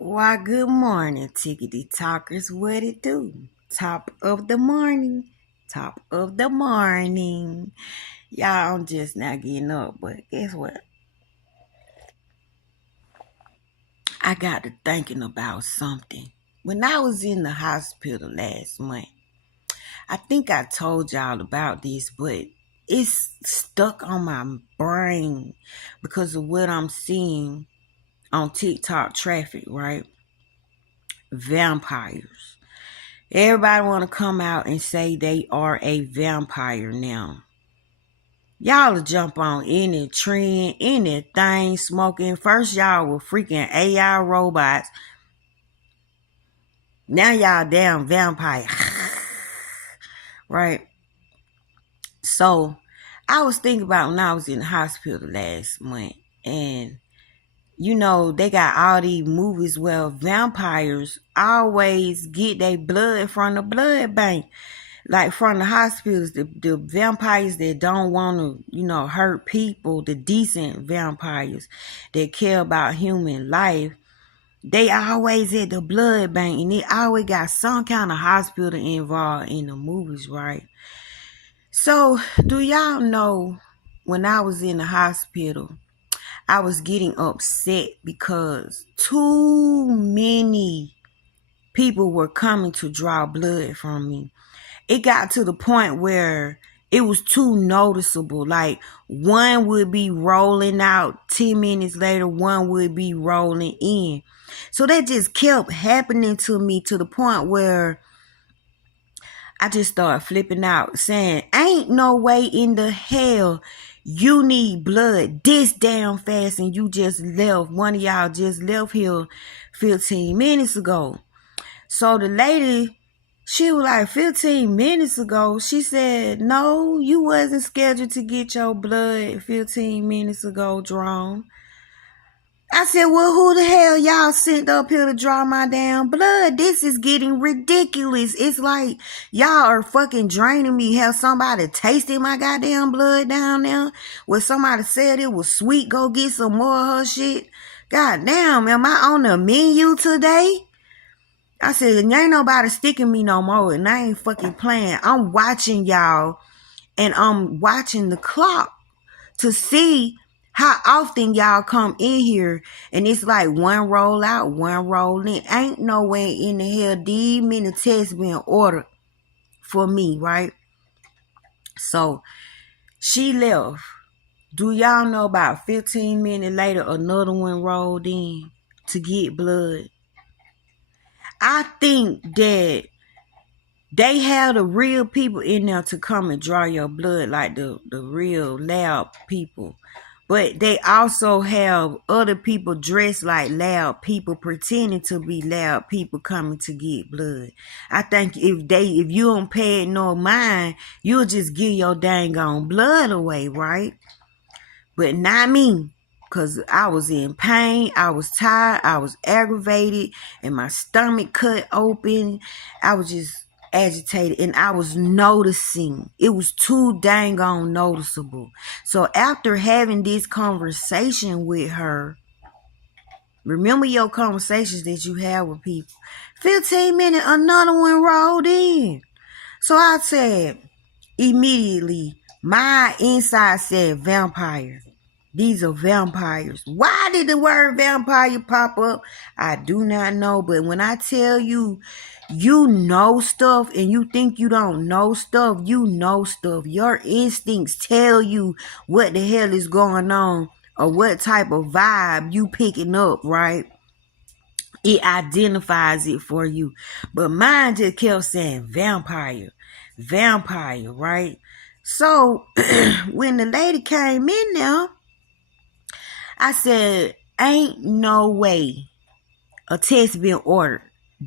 Why, good morning, Tickety Talkers. What it do? Top of the morning. Top of the morning. Y'all, I'm just now getting up, but guess what? I got to thinking about something. When I was in the hospital last month, I think I told y'all about this, but it's stuck on my brain because of what I'm seeing on TikTok traffic, right? Vampires. Everybody want to come out and say they are a vampire now. Y'all will jump on any trend, anything smoking. First, y'all were freaking AI robots. Now, y'all damn vampire. Right? So, I was thinking about when I was in the hospital last month. And, they got all these movies where vampires always get their blood from the blood bank. Like from the hospitals, the vampires that don't want to, hurt people, the decent vampires that care about human life, they always at the blood bank, and they always got some kind of hospital involved in the movies, right? So, do y'all know when I was in the hospital, I was getting upset because too many people were coming to draw blood from me. It got to the point where it was too noticeable. Like one would be rolling out 10 minutes later, one would be rolling in. So that just kept happening to me to the point where I just started flipping out saying, ain't no way in the hell you need blood this damn fast and you just left. One of y'all just left here 15 minutes ago. So the lady, she was like, 15 minutes ago. She said, no, you wasn't scheduled to get your blood 15 minutes ago drawn. I said, well, who the hell y'all sent up here to draw my damn blood? This is getting ridiculous. It's like y'all are fucking draining me. Have somebody tasted my goddamn blood down there? When somebody said it was sweet, go get some more of her shit. God damn, am I on the menu today? I said, ain't nobody sticking me no more, and I ain't fucking playing. I'm watching y'all, and I'm watching the clock to see how often y'all come in here, and it's like one roll out, one roll in. Ain't no way in the hell these many tests being ordered for me, right? So she left. Do y'all know about 15 minutes later, another one rolled in to get blood? I think that they have the real people in there to come and draw your blood, like the real lab people. But they also have other people dressed like lab people, pretending to be lab people coming to get blood. I think if you don't pay it no mind, you'll just give your dang on blood away, right? But not me. Because I was in pain, I was tired, I was aggravated, and my stomach cut open. I was just agitated, and I was noticing. It was too dang on noticeable. So after having this conversation with her, remember your conversations that you have with people. 15 minutes, another one rolled in. So I said, immediately, my inside said vampire. These are vampires. Why did the word vampire pop up? I do not know. But when I tell you, you know stuff and you think you don't know stuff, you know stuff. Your instincts tell you what the hell is going on or what type of vibe you picking up, right? It identifies it for you. But mine just kept saying vampire, vampire, right? So when the lady came in there, I said, ain't no way a test been ordered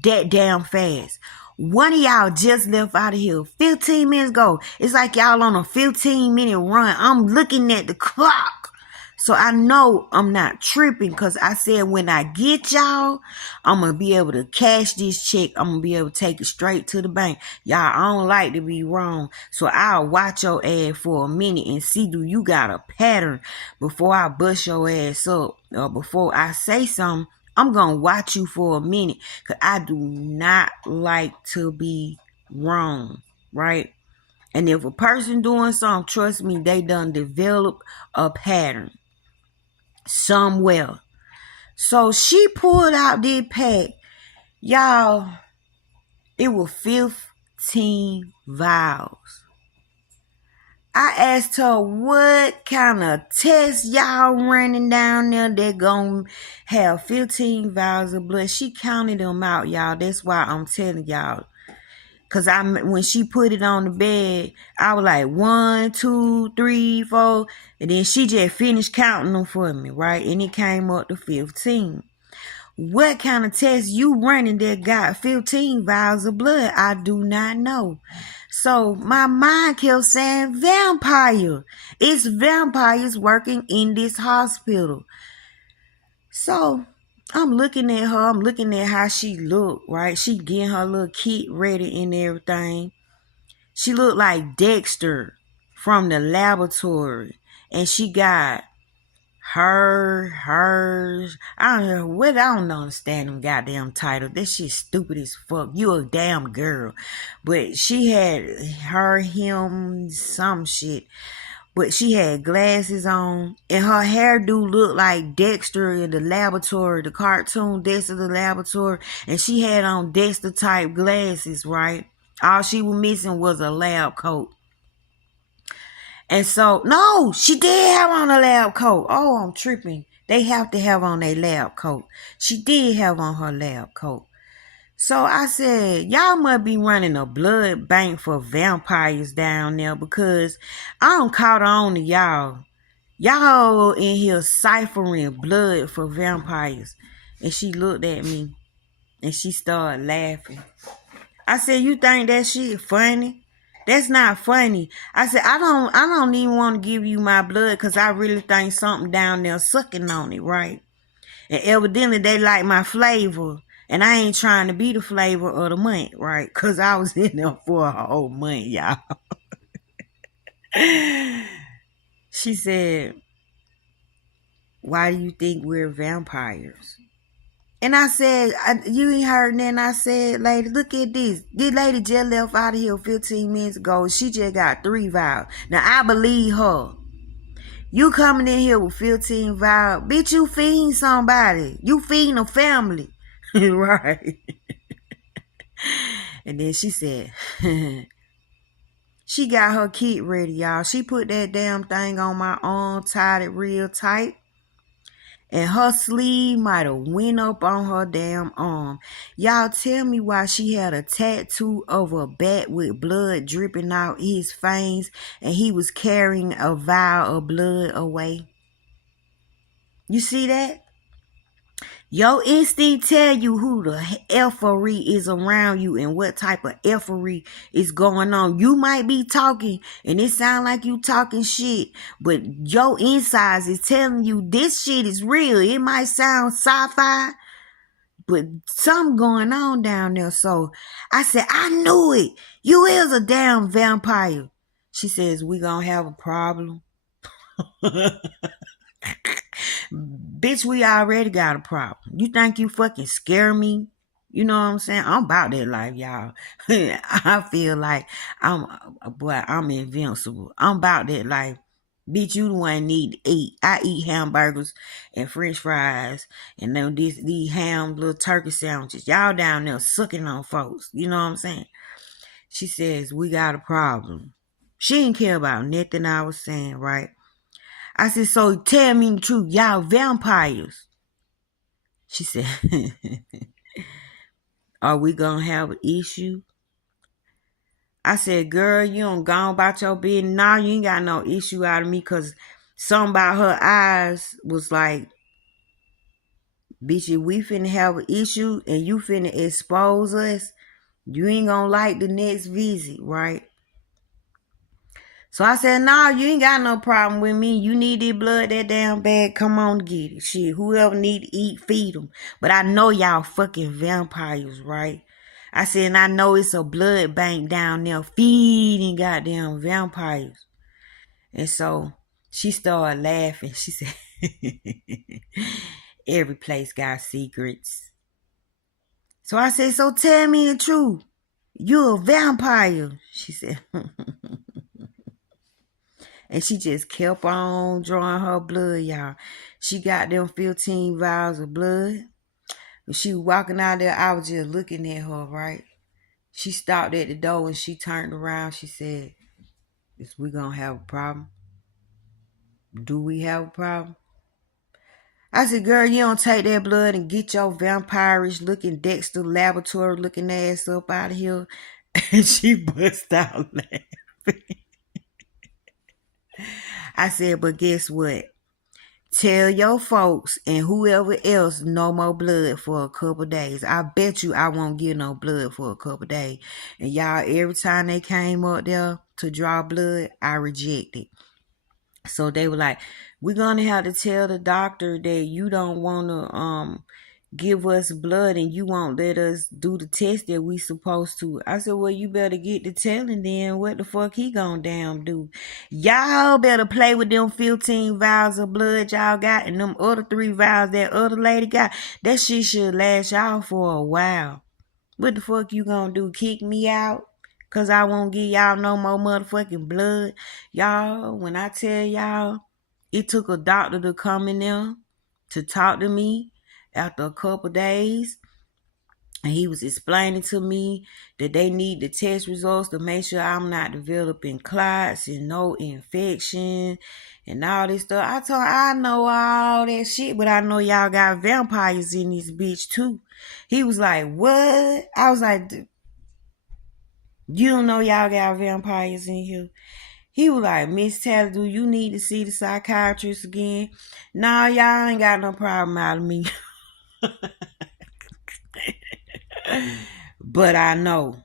that damn fast. One of y'all just left out of here 15 minutes ago. It's like y'all on a 15-minute run. I'm looking at the clock. So I know I'm not tripping because I said when I get y'all, I'm going to be able to cash this check. I'm going to be able to take it straight to the bank. Y'all, I don't like to be wrong. So I'll watch your ass for a minute and see do you got a pattern before I bust your ass up or before I say something. I'm going to watch you for a minute because I do not like to be wrong, right? And if a person doing something, trust me, they done develop a pattern somewhere. So she pulled out this pack. Y'all, it was 15 vials. I asked her what kind of test y'all running down there that gonna have 15 vials of blood. She counted them out, y'all. That's why I'm telling y'all. Cause when she put it on the bed, I was like 1, 2, 3, 4, and then she just finished counting them for me, right? And it came up to 15. What kind of test you running that got 15 vials of blood? I do not know. So my mind kept saying vampire. It's vampires working in this hospital. So I'm looking at her. I'm looking at how she looked, right? She getting her little kit ready and everything. She looked like Dexter from the laboratory. And she got hers. I don't understand them goddamn titles. That shit stupid as fuck. You a damn girl. But she had her, him, some shit. But she had glasses on. And her hairdo looked like Dexter in the laboratory, the cartoon Dexter the laboratory. And she had on Dexter type glasses, right? All she was missing was a lab coat. And so, no, she did have on a lab coat. Oh, I'm tripping. They have to have on their lab coat. She did have on her lab coat. So I said, y'all must be running a blood bank for vampires down there because I don't caught on to y'all. Y'all in here ciphering blood for vampires. And she looked at me and she started laughing. I said, you think that shit funny? That's not funny. I said, I don't even want to give you my blood because I really think something down there sucking on it, right? And evidently they like my flavor. And I ain't trying to be the flavor of the month, right? Because I was in there for a whole month, y'all. She said, why do you think we're vampires? And I said, you ain't heard nothing. I said, lady, look at this. This lady just left out of here 15 minutes ago. She just got 3 vials. Now, I believe her. You coming in here with 15 vials. Bitch, you feeding somebody. You feeding a family. Right. And then she said, she got her kit ready, y'all. She put that damn thing on my arm, tied it real tight. And her sleeve might have went up on her damn arm. Y'all tell me why she had a tattoo of a bat with blood dripping out his fangs and he was carrying a vial of blood away. You see that? Your instinct tell you who the effery is around you and what type of effery is going on. You might be talking and it sound like you talking shit, but your insides is telling you this shit is real. It might sound sci-fi, but something going on down there. So I said, I knew it. You is a damn vampire. She says, we gonna have a problem. Bitch, we already got a problem. You think you fucking scare me? You know what I'm saying? I'm about that life, y'all. I feel like I'm invincible. I'm about that life. Bitch, you the one need to eat. I eat hamburgers and french fries and then these ham little turkey sandwiches. Y'all down there sucking on folks. You know what I'm saying? She says, we got a problem. She didn't care about nothing I was saying, right? I said, so tell me the truth. Y'all vampires. She said, are we going to have an issue? I said, girl, you don't go about your business. Nah, you ain't got no issue out of me because something about her eyes was like, bitch, if we finna have an issue and you finna expose us, you ain't gonna like the next visit, right? So I said, nah, you ain't got no problem with me. You need this blood that damn bad. Come on, get it. Shit, whoever need to eat, feed them. But I know y'all fucking vampires, right? I said, and I know it's a blood bank down there feeding goddamn vampires. And so she started laughing. She said, Every place got secrets. So I said, so tell me the truth. You're a vampire. She said, and she just kept on drawing her blood, y'all. She got them 15 vials of blood. When she was walking out there, I was just looking at her, right? She stopped at the door and she turned around. She said, is we gonna have a problem? Do we have a problem? I said, girl, you don't take that blood and get your vampirish looking Dexter Laboratory looking ass up out of here. And she bust out laughing. I said, but guess what? Tell your folks and whoever else no more blood for a couple days. I bet you I won't get no blood for a couple days. And y'all, every time they came up there to draw blood, I rejected. So they were like, we're going to have to tell the doctor that you don't want to give us blood and you won't let us do the test that we supposed to. I said, well, you better get to telling then what the fuck he gonna damn do. Y'all better play with them 15 vials of blood y'all got and them other 3 vials that other lady got. That shit should last y'all for a while. What the fuck you gonna do? Kick me out? Cause I won't give y'all no more motherfucking blood. Y'all, when I tell y'all, it took a doctor to come in there to talk to me after a couple days. And he was explaining to me that they need the test results to make sure I'm not developing clots and no infection and all this stuff. I told him, I know all that shit, but I know y'all got vampires in this bitch too. He was like, what? I was like, you don't know y'all got vampires in here? He was like, Miss Taylor, do you need to see the psychiatrist again? Nah, y'all ain't got no problem out of me. But I know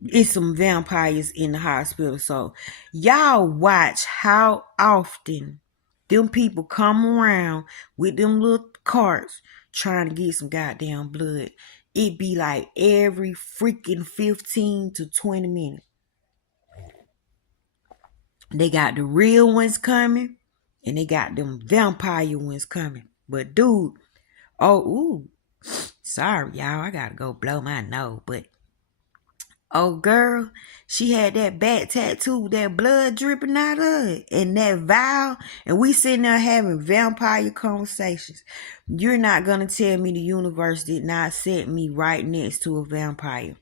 it's some vampires in the hospital. So y'all watch how often them people come around with them little carts trying to get some goddamn blood. It be like every freaking 15 to 20 minutes. They got the real ones coming and they got them vampire ones coming. But dude, sorry y'all, I gotta go blow my nose. But girl, she had that back tattoo, that blood dripping out of it, and that vial, and we sitting there having vampire conversations. You're not gonna tell me the universe did not set me right next to a vampire.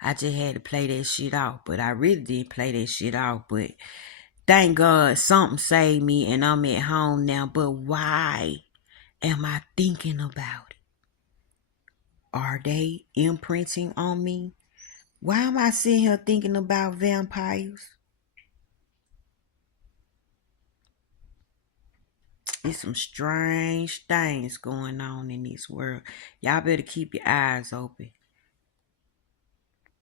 I just had to play that shit off, but I really did play that shit off. But thank God something saved me and I'm at home now. But why am I thinking about it? Are they imprinting on me? Why am I sitting here thinking about vampires? There's some strange things going on in this world. Y'all better keep your eyes open.